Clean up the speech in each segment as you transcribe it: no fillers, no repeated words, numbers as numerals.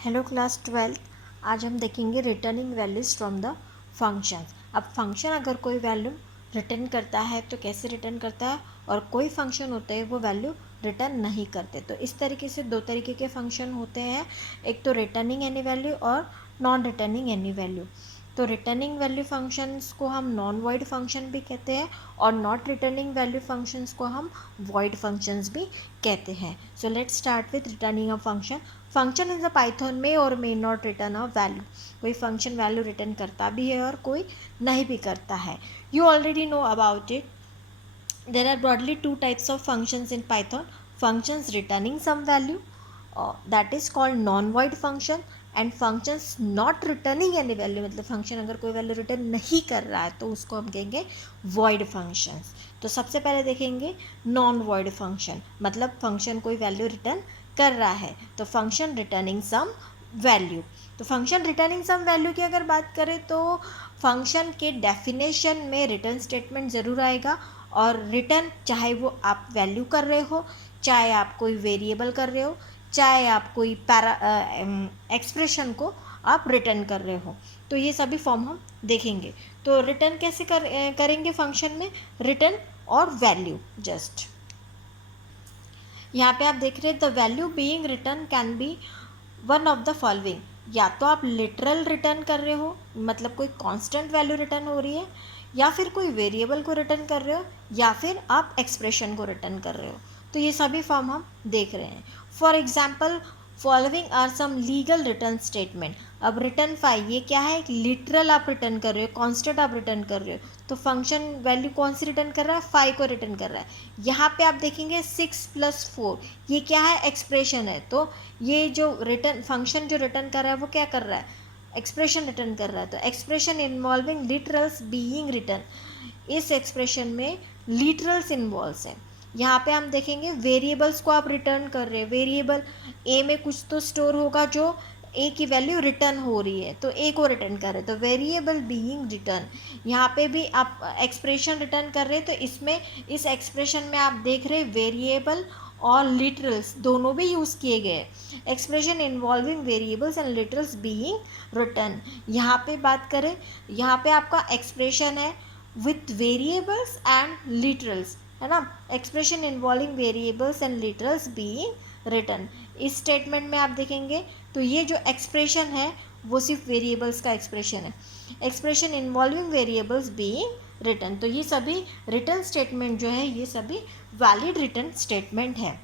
Hello class 12th। आज हम देखेंगे returning values from the functions. अब फंक्शन अगर कोई वैल्यू रिटर्न करता है तो कैसे रिटर्न करता है, और कोई फंक्शन होते हैं वो वैल्यू रिटर्न नहीं करते। तो इस तरीके से दो तरीके के फंक्शन होते हैं, एक तो रिटर्निंग एनी वैल्यू और नॉन रिटर्निंग एनी वैल्यू। तो रिटर्निंग वैल्यू फंक्शंस को हम नॉन वॉइड फंक्शन भी कहते हैं और नॉट रिटर्निंग वैल्यू फंक्शंस को हम वॉइड फंक्शंस भी कहते हैं। So let's start with returning a function. Function in the Python में और may not return a value. कोई फंक्शन वैल्यू रिटर्न करता भी है और कोई नहीं भी करता है। You already know about it. There are broadly two types of functions in Python. Functions returning some value, that is called non-void function, and functions not returning any value, मतलब फंक्शन अगर कोई वैल्यू रिटर्न नहीं कर रहा है तो उसको हम कहेंगे void functions। तो सबसे पहले देखेंगे नॉन void फंक्शन, मतलब फंक्शन कोई वैल्यू रिटर्न कर रहा है तो फंक्शन रिटर्निंग सम वैल्यू। तो फंक्शन रिटर्निंग सम वैल्यू की अगर बात करें तो फंक्शन के डेफिनेशन में रिटर्न स्टेटमेंट ज़रूर आएगा, और रिटर्न चाहे वो आप वैल्यू कर रहे हो, चाहे आप कोई वेरिएबल कर रहे हो, चाहे आप कोई एक्सप्रेशन को आप रिटर्न कर रहे हो, तो ये सभी फॉर्म हम देखेंगे। तो रिटर्न कैसे करेंगे फंक्शन में, रिटर्न और वैल्यू। जस्ट यहाँ पे आप देख रहे हैं the value being return can be one of the following. या तो आप लिटरल रिटर्न कर रहे हो, मतलब कोई कांस्टेंट वैल्यू रिटर्न हो रही है, या फिर कोई वेरिएबल को रिटर्न कर रहे हो, या फिर आप एक्सप्रेशन को रिटर्न कर रहे हो। तो ये सभी फॉर्म हम देख रहे हैं। For example following are some legal return statement. अब रिटर्न फाई ये क्या है, एक लिटरल आप रिटर्न कर रहे हो, कॉन्स्टेंट आप रिटर्न कर रहे हो, तो फंक्शन वैल्यू कौन सी रिटर्न कर रहा है, फाई को रिटर्न कर रहा है। यहाँ पे आप देखेंगे 6+4 ये क्या है, एक्सप्रेशन है। तो ये जो रिटर्न फंक्शन जो रिटर्न कर रहा है वो क्या कर रहा है, एक्सप्रेशन रिटर्न कर रहा है। तो expression involving literals being return, इस एक्सप्रेशन में लिटरल्स इन्वॉल्व हैं। यहाँ पे हम देखेंगे वेरिएबल्स को आप रिटर्न कर रहे हैं, वेरिएबल ए में कुछ तो स्टोर होगा जो ए की वैल्यू रिटर्न हो रही है, तो ए को रिटर्न कर रहे हैं, तो वेरिएबल बीइंग रिटर्न। यहाँ पे भी आप एक्सप्रेशन रिटर्न कर रहे हैं, तो इसमें इस एक्सप्रेशन में आप देख रहे हैं वेरिएबल और लिटरल्स दोनों भी यूज़ किए गए। Expression involving variables and literals being return. यहाँ पे बात करें, यहाँ पे आपका एक्सप्रेशन है विथ वेरिएबल्स एंड लिटरल्स, है ना, expression involving variables and literals being return. इस स्टेटमेंट में आप देखेंगे तो ये जो एक्सप्रेशन है वो सिर्फ वेरिएबल्स का एक्सप्रेशन है, expression involving variables being return. तो ये सभी रिटर्न स्टेटमेंट जो है ये सभी वैलिड रिटर्न स्टेटमेंट है।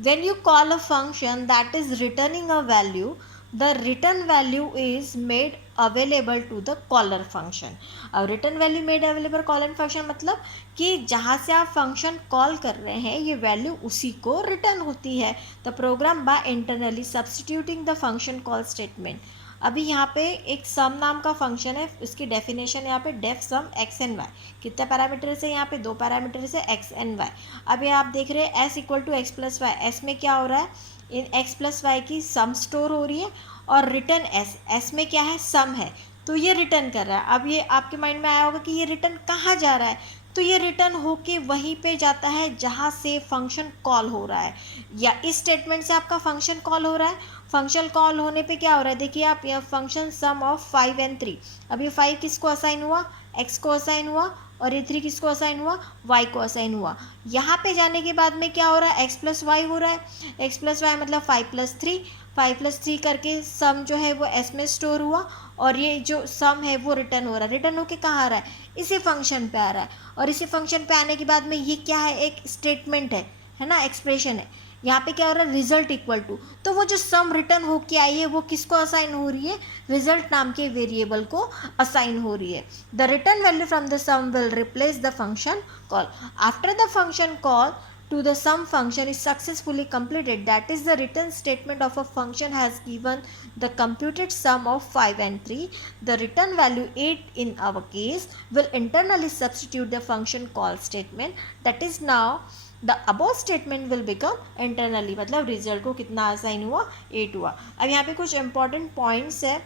When you call a function that is returning a value, the return value is made available to the caller function. अब return value made available caller function मतलब कि जहाँ से आप फंक्शन कॉल कर रहे हैं ये वैल्यू उसी को रिटर्न होती है। The program by internally substituting the function call statement. अभी यहाँ पे एक सम नाम का फंक्शन है, उसकी डेफिनेशन यहाँ पे def sum x and y. कितने पैरामीटर्स है यहाँ पे, दो पैरामीटर्स है एक्स एंड वाई। अभी आप देख रहे हैं S equal to x plus y, S में क्या हो रहा है, इन एक्स प्लस वाई की सम स्टोर हो रही है, और रिटर्न एस, एस में क्या है, सम है, तो ये रिटर्न कर रहा है। अब ये आपके माइंड में आया होगा कि ये रिटर्न कहाँ जा रहा है, तो ये रिटर्न होके वहीं पे जाता है जहाँ से फंक्शन कॉल हो रहा है, या इस स्टेटमेंट से आपका फंक्शन कॉल हो रहा है। फंक्शन कॉल होने पे क्या हो रहा है, देखिए आप, यह फंक्शन सम ऑफ 5 and 3। अब ये 5 किसको असाइन हुआ, एक्स को असाइन हुआ, और ये 3 किसको असाइन हुआ, वाई को असाइन हुआ। यहाँ पे जाने के बाद में क्या हो रहा है, एक्स प्लस वाई हो रहा है, एक्स प्लस वाई मतलब 5+3, 5+3 करके सम जो है वो एस में स्टोर हुआ, और ये जो सम है वो रिटर्न हो रहा है। रिटर्न होके कहाँ आ रहा है, इसी फंक्शन पे आ रहा है, और इसी फंक्शन पे आने के बाद में ये क्या है, एक स्टेटमेंट है ना, एक्सप्रेशन है। यहाँ पे क्या हो रहा है, रिजल्ट इक्वल टू, तो वो जो सम रिटर्न होके आई है वो किसको असाइन हो रही है, रिजल्ट नाम के वेरिएबल को असाइन हो रही है। The return value from the sum will replace the function call. After the function call to the sum function is successfully completed, that is the return statement of a function has given the computed sum of 5 and 3, the return value 8 in our case will internally substitute the function call statement, that is now the above statement will become internally, मतलब result को कितना assign हुआ, 8 हुआ। अब यहाँ पे कुछ important points है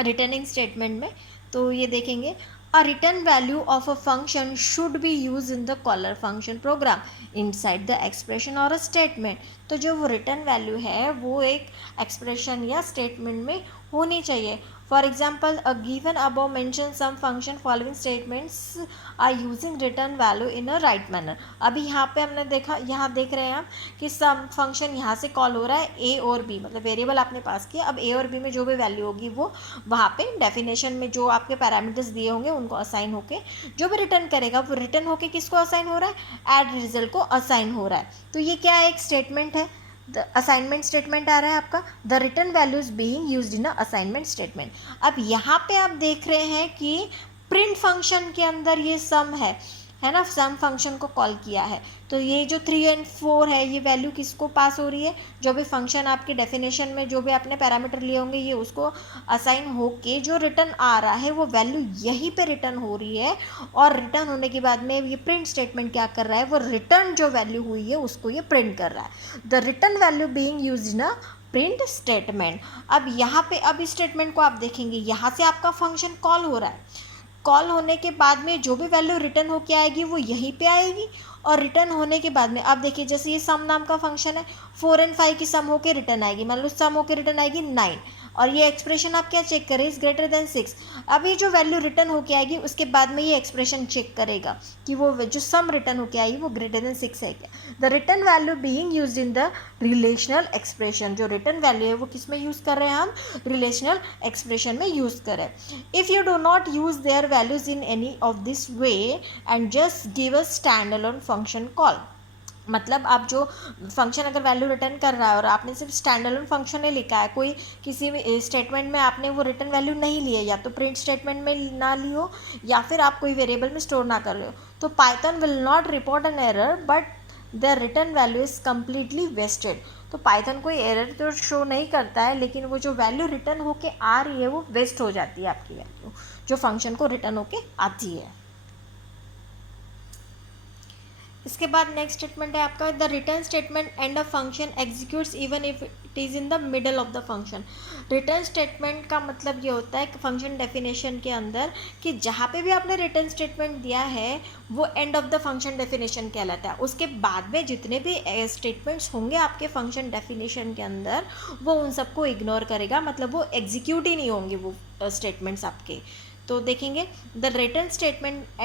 रिटर्निंग स्टेटमेंट में, तो ये देखेंगे। A written value of a function should be used in the caller function program inside the expression or a statement. तो जो वो रिटर्न वैल्यू है वो एक एक्सप्रेशन या स्टेटमेंट में होनी चाहिए. For example, a given above mentions some function following statements are using return value in a right manner. अभी यहाँ पे हमने देखा, यहाँ देख रहे हैं हम कि सम फंक्शन यहाँ से कॉल हो रहा है ए और बी, मतलब वेरिएबल आपने पास किया. अब ए और बी में जो भी वैल्यू होगी वो वहाँ पे डेफिनेशन में जो आपके पैरामीटर्स दिए होंगे उनको असाइन होके जो भी रिटर्न करेगा वो रिटर्न होके किसको असाइन हो रहा है, एड रिजल्ट को असाइन हो रहा है. तो ये क्या एक स्टेटमेंट है, द असाइनमेंट स्टेटमेंट आ रहा है आपका. The return value is being used in a assignment statement. अब यहाँ पे आप देख रहे हैं कि प्रिंट फंक्शन के अंदर ये सम है ना, सम फंक्शन को कॉल किया है. तो ये जो 3 और 4 है ये वैल्यू किसको पास हो रही है, जो भी फंक्शन आपके डेफिनेशन में जो भी आपने पैरामीटर लिए होंगे ये उसको असाइन होके जो रिटर्न आ रहा है वो वैल्यू यहीं पे रिटर्न हो रही है. और रिटर्न होने के बाद में ये प्रिंट स्टेटमेंट क्या कर रहा है, वो रिटर्न जो वैल्यू हुई है उसको ये प्रिंट कर रहा है. The return value being used in a print statement. अब यहाँ पे अब इस स्टेटमेंट को आप देखेंगे, यहाँ से आपका फंक्शन कॉल हो रहा है. कॉल होने के बाद में जो भी वैल्यू रिटर्न होके आएगी वो यहीं पे आएगी. और रिटर्न होने के बाद में आप देखिए, जैसे ये सम नाम का फंक्शन है, 4 और 5 की सम होके रिटर्न आएगी, मान लो सम होके रिटर्न आएगी 9. और ये एक्सप्रेशन आप क्या चेक करें, इज ग्रेटर देन 6. अब ये जो वैल्यू रिटर्न होके आएगी उसके बाद में ये एक्सप्रेशन चेक करेगा कि वो जो सम रिटर्न होके आएगी वो ग्रेटर देन 6 है क्या. The return value being used in the relational expression. जो रिटर्न वैल्यू है वो किस में यूज़ कर रहे हैं हम, रिलेशनल एक्सप्रेशन में यूज़ करें. If you do not use their values in any of this way and just give a stand alone function call. मतलब आप जो फंक्शन अगर वैल्यू रिटर्न कर रहा है और आपने सिर्फ स्टैंड अलोन फंक्शन ने लिखा है, कोई किसी भी स्टेटमेंट में आपने वो रिटर्न वैल्यू नहीं ली है, या तो प्रिंट स्टेटमेंट में ना ली हो या फिर आप कोई वेरिएबल में स्टोर ना कर रहे हो, तो Python will not report an error but the return value is completely wasted. तो पाइथन कोई एरर तो शो नहीं करता है, लेकिन वो जो वैल्यू रिटर्न होके आ रही है वो वेस्ट हो जाती है आपकी वैल्यू जो फंक्शन को रिटर्न होके आती है. इसके बाद नेक्स्ट स्टेटमेंट है आपका, the return statement and a function executes even if it is in the middle of the function. Return statement का मतलब ये होता है कि फंक्शन डेफिनेशन के अंदर कि जहाँ पे भी आपने रिटर्न स्टेटमेंट दिया है वो end of the function definition कहलाता है. उसके बाद में जितने भी स्टेटमेंट्स होंगे आपके फंक्शन डेफिनेशन के अंदर वो उन सबको इग्नोर करेगा, मतलब वो एग्जीक्यूट ही नहीं होंगे वो स्टेटमेंट्स आपके. तो देखेंगे, the return statement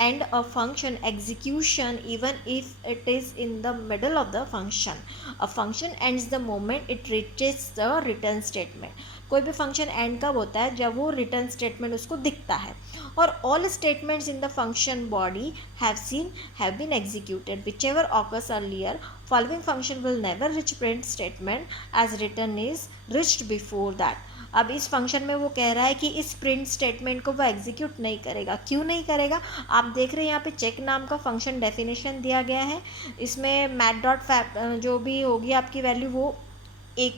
and a function execution even if it is in the middle of the function. A function ends the moment it reaches the return statement. कोई भी फंक्शन एंड कब होता है, जब वो रिटर्न स्टेटमेंट उसको दिखता है. और all statements in the function body have been executed whichever occurs earlier. Following function will never reach print statement as return is reached before that. अब इस फंक्शन में वो कह रहा है कि इस प्रिंट स्टेटमेंट को वो एग्जीक्यूट नहीं करेगा. क्यों नहीं करेगा, आप देख रहे हैं यहाँ पे चेक नाम का फंक्शन डेफिनेशन दिया गया है. इसमें मैथ डॉट फैक्ट जो भी होगी आपकी वैल्यू वो ए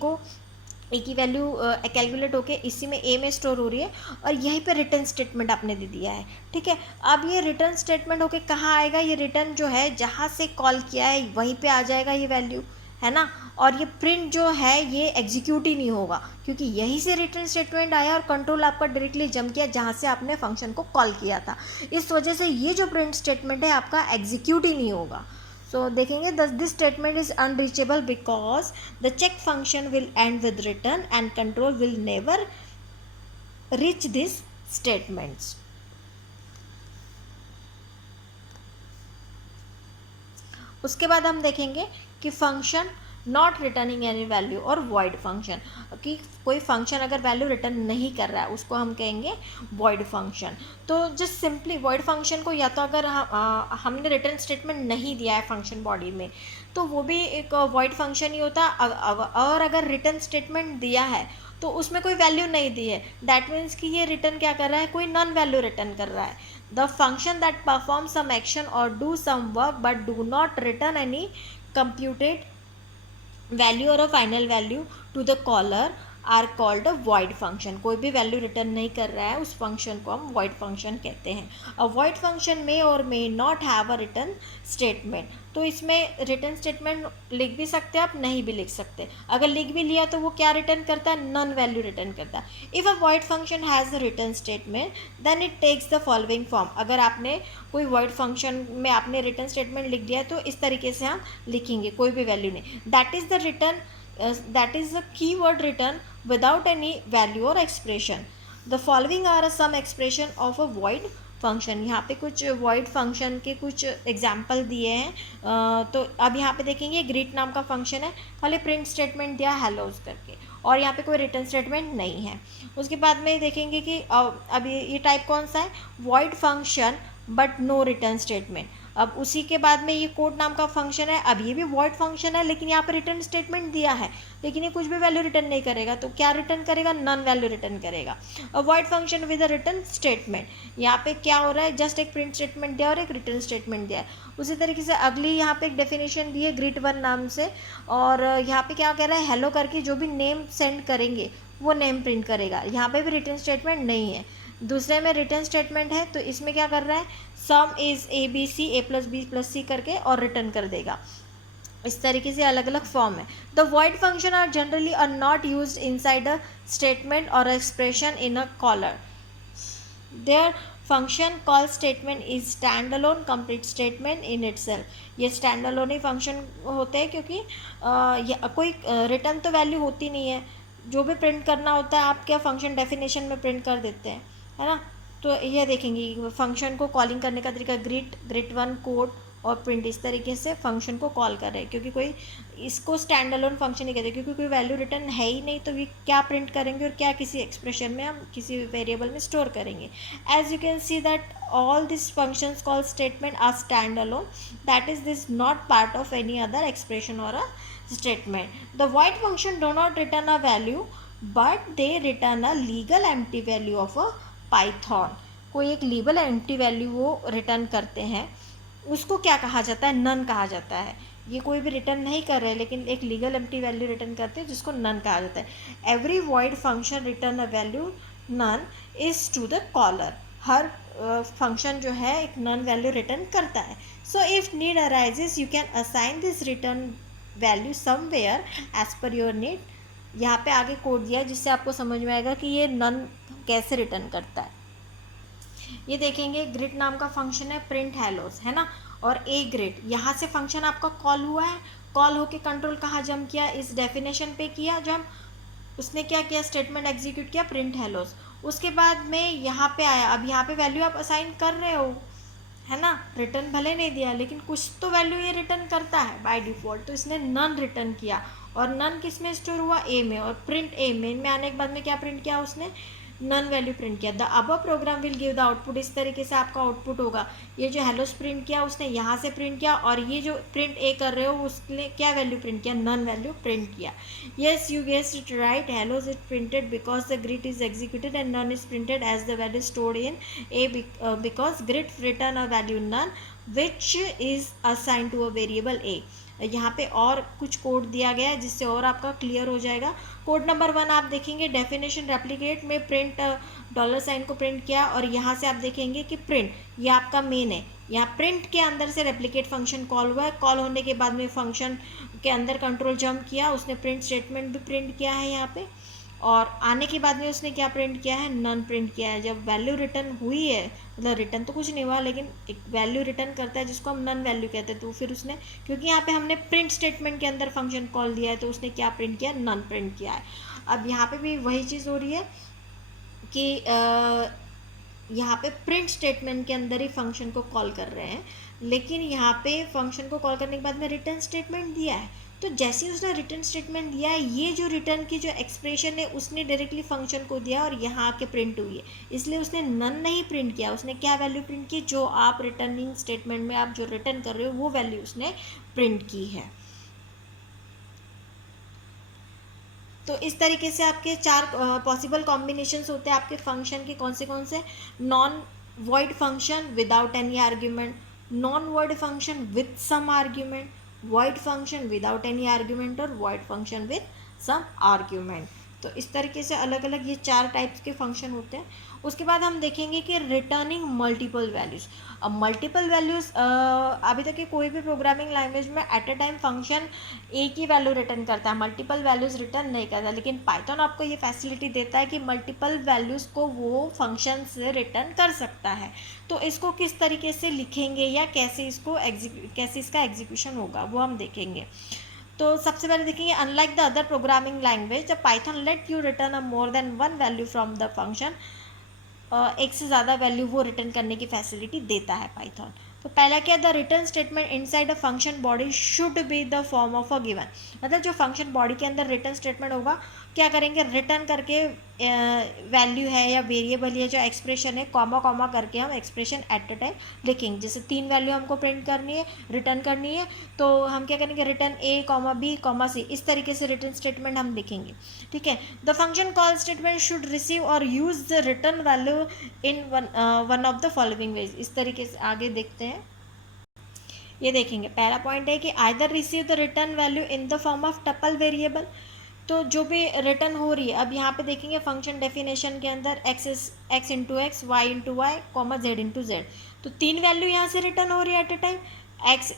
की वैल्यू कैलकुलेट होके इसी में ए में स्टोर हो रही है और यहीं पे रिटर्न स्टेटमेंट आपने दे दिया है. ठीक है, अब ये रिटर्न स्टेटमेंट होके कहाँ आएगा, ये रिटर्न जो है जहाँ से कॉल किया है वहीं पे आ जाएगा ये वैल्यू, है ना. और ये प्रिंट जो है ये एग्जीक्यूट ही नहीं होगा क्योंकि यहीं से रिटर्न स्टेटमेंट आया और कंट्रोल आपका डायरेक्टली जंप किया जहाँ से आपने फंक्शन को कॉल किया था. इस वजह से ये जो प्रिंट स्टेटमेंट है आपका एग्जीक्यूट ही नहीं होगा. सो देखेंगे, this statement is unreachable because the check function will end with return and control will never reach this statements. उसके बाद हम देखेंगे कि function not returning any value और वॉइड फंक्शन, कि कोई फंक्शन अगर वैल्यू रिटर्न नहीं कर रहा है उसको हम कहेंगे वॉइड फंक्शन. तो जस्ट सिंपली वॉइड फंक्शन को या तो अगर हमने रिटर्न स्टेटमेंट नहीं दिया है फंक्शन बॉडी में तो वो भी एक वॉइड फंक्शन ही होता है. और अगर रिटर्न स्टेटमेंट दिया है तो उसमें कोई वैल्यू नहीं दी है, दैट मीन्स कि ये रिटर्न क्या कर रहा है, कोई नॉन वैल्यू रिटर्न कर रहा है. The function that performs some action or do some work but do not return any computed value or a final value to the caller are called a void function. कोई भी value return नहीं कर रहा है उस function को हम void function कहते हैं। अ वॉइड फंक्शन मे और may not have a return statement. तो इसमें रिटर्न स्टेटमेंट लिख भी सकते हैं आप, नहीं भी लिख सकते। अगर लिख भी लिया तो वो क्या रिटर्न करता है, नन वैल्यू रिटर्न करता है। If a void function has a return statement then it takes the following form. अगर आपने कोई वॉइड फंक्शन में आपने रिटर्न स्टेटमेंट लिख दिया है तो इस तरीके से हम लिखेंगे, कोई भी वैल्यू नहीं। That is the return that is the keyword written without any value or expression. The following are some expression of a void function. यहाँ पे कुछ void फंक्शन के कुछ एग्जाम्पल दिए हैं। तो अब यहाँ पे देखेंगे ग्रीट नाम का फंक्शन है, खाली प्रिंट स्टेटमेंट दिया हेलोज करके, और यहाँ पे कोई रिटर्न स्टेटमेंट नहीं है। उसके बाद में देखेंगे कि अब ये टाइप कौन सा है, void function but no return statement. अब उसी के बाद में ये कोड नाम का फंक्शन है, अब ये भी वॉइड फंक्शन है लेकिन यहाँ पर रिटर्न स्टेटमेंट दिया है, लेकिन ये कुछ भी वैल्यू रिटर्न नहीं करेगा। तो क्या रिटर्न करेगा, नन वैल्यू रिटर्न करेगा। अब void function with a return statement, यहाँ पे क्या हो रहा है, जस्ट एक प्रिंट स्टेटमेंट दिया और एक रिटर्न स्टेटमेंट दिया है। उसी तरीके से अगली यहाँ पे एक डेफिनेशन दी है ग्रीट वन नाम से, और यहाँ पे क्या कह रहा है, हेलो करके जो भी नेम सेंड करेंगे वो नेम प्रिंट करेगा। यहाँ पे भी रिटर्न स्टेटमेंट नहीं है। दूसरे में रिटर्न स्टेटमेंट है, तो इसमें क्या कर रहा है, sum is A B C A plus B plus C करके और रिटर्न कर देगा। इस तरीके से अलग अलग फॉर्म है। The void function are generally are not used inside a statement और expression in a caller. There function call statement is stand alone complete statement in itself. ये स्टैंड अलोन ही फंक्शन होते हैं, क्योंकि कोई रिटर्न तो value होती नहीं है। जो भी प्रिंट करना होता है आप क्या फंक्शन डेफिनेशन में प्रिंट कर देते हैं, है ना। तो ये देखेंगे फंक्शन को कॉलिंग करने का तरीका, ग्रिट वन कोड और प्रिंट, इस तरीके से फंक्शन को कॉल कर रहे हैं। क्योंकि कोई इसको स्टैंड अलोन फंक्शन नहीं कहते, क्योंकि कोई वैल्यू रिटर्न है ही नहीं, तो ये क्या प्रिंट करेंगे और क्या किसी एक्सप्रेशन में हम किसी वेरिएबल में स्टोर करेंगे। As you can see that all these functions called statement are stand alone, that is this not part of any other expression or a statement. The void function do not return a value but they return a legal empty value of a python. कोई एक legal empty value वो return करते हैं, उसको क्या कहा जाता है, नन कहा जाता है। ये कोई भी रिटर्न नहीं कर रहे लेकिन एक लीगल एम्प्टी वैल्यू रिटर्न करते हैं जिसको नन कहा जाता है। Every void function return a value none is to the caller. हर फंक्शन जो है एक नन वैल्यू रिटर्न करता है। So if need arises you can assign this return value somewhere as per your need. यहाँ पे आगे कोड दिया है जिससे आपको समझ में आएगा कि ये नन कैसे रिटर्न करता है। ये देखेंगे ग्रिट नाम का फंक्शन है, प्रिंट हेलोस, है ना, और ए ग्रिट, यहाँ से फंक्शन आपका कॉल हुआ है। कॉल होके कंट्रोल कहाँ जंप किया, इस डेफिनेशन पे किया, जब उसने क्या किया, स्टेटमेंट एग्जीक्यूट किया प्रिंट हेलोस। उसके बाद में यहाँ पे आया, अब यहाँ पे वैल्यू आप असाइन कर रहे हो, है ना, रिटर्न भले नहीं दिया लेकिन कुछ तो वैल्यू ये रिटर्न करता है बाय डिफ़ॉल्ट। तो इसने नन रिटर्न किया, और नन किस में स्टोर हुआ, ए में, और प्रिंट ए में आने के बाद में क्या प्रिंट किया उसने, नन वैल्यू प्रिंट किया। द अब program will give the output, इस तरीके से आपका आउटपुट होगा। ये जो हेलोस प्रिंट किया उसने यहाँ से प्रिंट किया, और ये जो प्रिंट ए कर रहे हो उसने क्या वैल्यू प्रिंट किया, नन वैल्यू प्रिंट किया। Yes you guess it right, hellos is printed because the greet is executed and none is printed as the value stored in a, because greet return a value none which is assign to a variable a. यहाँ पे और कुछ code दिया गया है जिससे और आपका क्लियर हो जाएगा। कोड नंबर 1 आप देखेंगे, डेफिनेशन रेप्लिकेट में प्रिंट डॉलर साइन को प्रिंट किया, और यहाँ से आप देखेंगे कि प्रिंट, ये आपका मेन है, यहाँ प्रिंट के अंदर से रेप्लिकेट फंक्शन कॉल हुआ है। कॉल होने के बाद में फंक्शन के अंदर कंट्रोल जंप किया, उसने प्रिंट स्टेटमेंट भी प्रिंट किया है यहाँ पे, और आने के बाद में उसने क्या प्रिंट किया है, नन प्रिंट किया है। जब वैल्यू रिटर्न हुई है, मतलब रिटर्न तो कुछ नहीं हुआ लेकिन एक वैल्यू रिटर्न करता है जिसको हम नन वैल्यू कहते हैं, तो फिर उसने, क्योंकि यहाँ पे हमने प्रिंट स्टेटमेंट के अंदर फंक्शन कॉल दिया है, तो उसने क्या प्रिंट किया, नन प्रिंट किया है। अब यहाँ पे भी वही चीज़ हो रही है कि यहाँ पे प्रिंट स्टेटमेंट के अंदर ही फंक्शन को कॉल कर रहे हैं, लेकिन यहाँ पे फंक्शन को कॉल करने के बाद में रिटर्न स्टेटमेंट दिया है। तो जैसे ही उसने रिटर्न स्टेटमेंट दिया है, ये जो रिटर्न की जो एक्सप्रेशन है उसने डायरेक्टली फंक्शन को दिया और यहाँ आके प्रिंट हुई है, इसलिए उसने नन नहीं प्रिंट किया। उसने क्या वैल्यू प्रिंट की, जो आप रिटर्निंग स्टेटमेंट में आप जो रिटर्न कर रहे हो वो वैल्यू उसने प्रिंट की है। तो इस तरीके से आपके 4 पॉसिबल कॉम्बिनेशंस होते हैं आपके फंक्शन के। कौन से, non void function without any argument, non void function with some argument, void function without any argument, और void function with some argument। तो इस तरीके से अलग अलग ये 4 टाइप्स के फंक्शन होते हैं। उसके बाद हम देखेंगे कि रिटर्निंग मल्टीपल वैल्यूज़। अब मल्टीपल वैल्यूज़ अभी तक के कोई भी प्रोग्रामिंग लैंग्वेज में एट अ टाइम फंक्शन एक ही वैल्यू रिटर्न करता है, मल्टीपल वैल्यूज़ रिटर्न नहीं करता, लेकिन पाइथन आपको ये फैसिलिटी देता है कि मल्टीपल वैल्यूज़ को वो फंक्शन से रिटर्न कर सकता है। तो इसको किस तरीके से लिखेंगे या कैसे इसका एग्जीक्यूशन होगा वो हम देखेंगे। तो सबसे पहले देखेंगे, unlike the other programming language the Python let you return a more than one value from the function. एक से ज़्यादा वैल्यू वो रिटर्न करने की फैसिलिटी देता है पाइथन। तो पहला क्या, the return statement inside a function body should be the form of a given. मतलब जो फंक्शन बॉडी के अंदर रिटर्न स्टेटमेंट होगा, क्या करेंगे, रिटर्न करके वैल्यू है या वेरिएबल या जो एक्सप्रेशन है, कॉमा कॉमा करके हम एक्सप्रेशन एट अ टाइम लिखेंगे। जैसे 3 वैल्यू हमको प्रिंट करनी है, रिटर्न करनी है, तो हम क्या करेंगे, return a comma b comma c, इस तरीके से रिटर्न स्टेटमेंट हम लिखेंगे। ठीक है। The function call statement should receive और use the return value in one of the following ways. इस तरीके से आगे देखते हैं, ये देखेंगे। पहला पॉइंट है कि either receive the return value in the form of tuple variable. तो जो भी रिटर्न हो रही है, अब यहाँ पे देखेंगे फंक्शन डेफिनेशन के अंदर x into x, y into y, comma z into z. तो 3 वैल्यू यहाँ से रिटर्न हो रही है at a time, x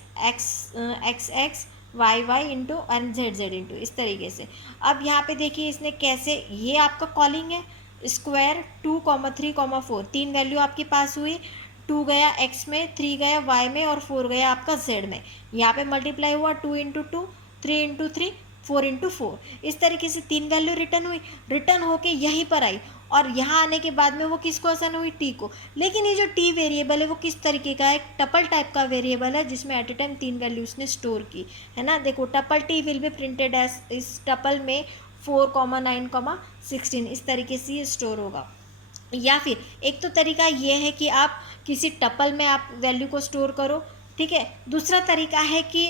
x x y y into and z z into, इस तरीके से। अब यहाँ पे देखिए इसने कैसे, ये आपका कॉलिंग है स्क्वायर 2,3,4, 3 वैल्यू आपके पास हुई, 2 गया x में, 3 गया y में और 4 गया आपका z में। यहाँ पे मल्टीप्लाई हुआ 2 इंटू 2, 3 इंटू 3, 4 इंटू 4, इस तरीके से 3 वैल्यू रिटर्न हुई। रिटर्न होके यहीं पर आई और यहाँ आने के बाद में वो किसको असाइन हुई, t को। लेकिन ये जो t वेरिएबल है वो किस तरीके का है, टपल टाइप का वेरिएबल है जिसमें एट ए टाइम 3 वैल्यू उसने स्टोर की है ना। देखो tuple t will be printed as, इस टपल में 4,9,16 इस तरीके से ये स्टोर होगा। या फिर एक तो तरीका ये है कि आप किसी टपल में आप वैल्यू को स्टोर करो, ठीक है। दूसरा तरीका है कि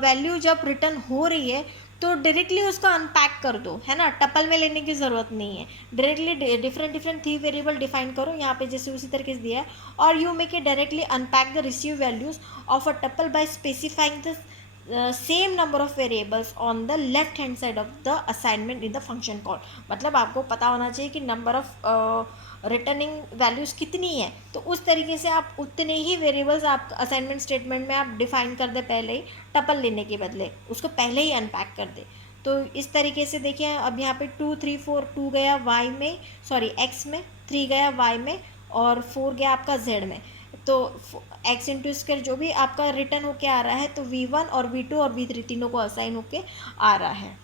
वैल्यू जब रिटर्न हो रही है तो डायरेक्टली उसको अनपैक कर दो, है ना, टपल में लेने की ज़रूरत नहीं है। डायरेक्टली डिफरेंट थी वेरिएबल डिफाइन करो यहाँ पे जैसे उसी तरीके से दिया है, और you make it directly unpack the receive values of a tuple by specifying the same number of variables on the left hand side of the assignment in the function call. मतलब आपको पता होना चाहिए कि नंबर ऑफ रिटर्निंग वैल्यूज़ कितनी है, तो उस तरीके से आप उतने ही वेरिएबल्स आप असाइनमेंट स्टेटमेंट में आप डिफाइन कर दे पहले ही, टपल लेने के बदले उसको पहले ही अनपैक कर दे। तो इस तरीके से देखिए, अब यहाँ पे 2 3 4, 2 गया y में, सॉरी x में, 3 गया y में और 4 गया आपका z में। तो x इंटू स्क्वायर जो भी आपका रिटर्न होके आ रहा है, तो v1 और v2 और v3 तीनों को असाइन होके आ रहा है।